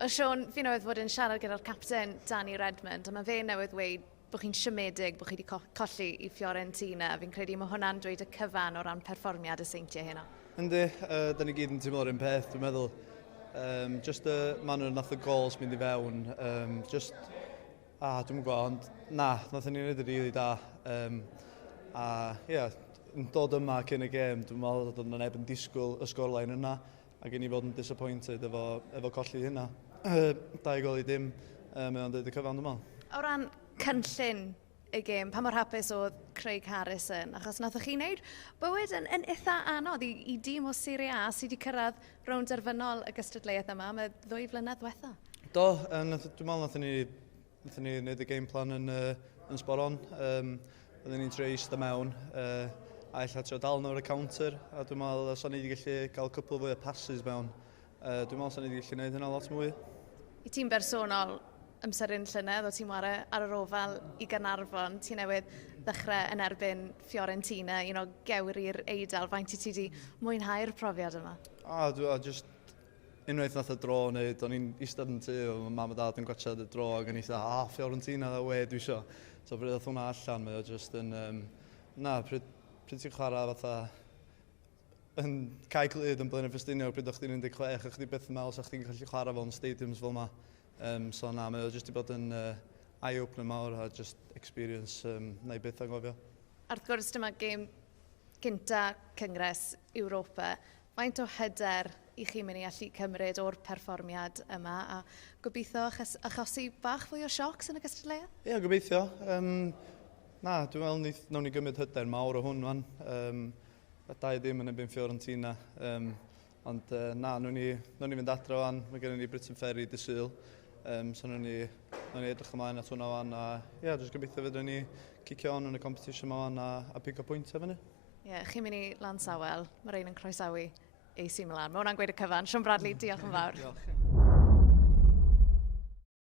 O Siôn, fi newydd fod yn siarad gyda'r capten Danny Redmond, a mae fe newydd dweud bod chi'n siomedig, bod chi wedi colli i Fiorentina. Fi'n credu mae hwnna'n dweud y cyfan o ran perfformiad y seintiau hynna. Yndi, da ni gyd yn teimlo'r un peth, dwi'n meddwl. Just y manner nath y gols mynd i fewn, dwi'n gwybod, ond nath ni'n gwneud yn rili da. Yn dod yma cyn y gêm, dwi'n meddwl bod yna neb yn disgwyl y sgorlein yna, ac yn i fod yn disappointed efo colli hynna. 2 gol i dim, mae o'n dweud y cyfan, dwi'n meddwl. O ran cynllun y gêm, pa mor hapus oedd Craig Harrison? Achos nathoch chi wneud bywyd yn eitha anodd i dîm o Serie A sydd wedi cyrraedd rownd derfynol y gystadleuaeth yma, mae 2 flynedd diwetha. Do, dwi'n meddwl nath ni wneud y game plan yn sboron. Oedden ni'n treu eistedd mewn, a illa trio dal nhw ar y counter, a dwi'n meddwl os o'n i wedi gallu cael cwpl fwy o passes mewn, dwi'n meddwl os o'n i wedi gallu gwneud hynna lot mwy. I tîm bersonol, amseryn llynedd o ti'n ware ar yr ofal i Gaernarfon, ti newydd ddechrau yn erbyn Fiorentina, un o gewri'r Eidal, faint i ti wedi mwynhau'r profiad yma? Just unwaith nath y dro wneud, o'n i'n eistedd yn tu, o mam a dad yn gwachod y dro, ac yn eistedd, Fiorentina, dda we, dwi isio. So pryd oedd hwnna allan, mae o just yn, pryd ti'n chwarae fatha, yn cael glyd yn Blaen y Ffestiniog, pryd o'ch ti'n 16, o'ch ti byth yn meddwl sa'ch ti'n gallu chwarae fel yn stadiums fel yma. So mae o just i bod yn eye-opener mawr a just experience na i byth angofio. Wrth gwrs dyma gêm gynta Cyngres Ewropa. Faint o hyder i chi mynd i allu cymryd o'r perfformiad yma a gobeithio achosi bach fwy o siocs yn y gystadleuaeth? Ie, gobeithio. Dwi'n meddwl nawn ni gymryd hyder mawr o hwn fan. 2 dim yn ebyn Fiorentina. Ond nawn ni fynd adra fan. Mae gennym ni Britain Ferry dy Sul. So nawn ni edrych ymlaen at hwnna fan. A just gobeithio fydden ni cicio on yn y competition yma fan a pigo pwyntiau fyny. Ie, chi'n mynd i Lansawel. Mae rhain yn croesawu AC Milan. Mae hwnna'n gweud y cyfan. Siôn Bradley, diolch yn fawr. Diolch.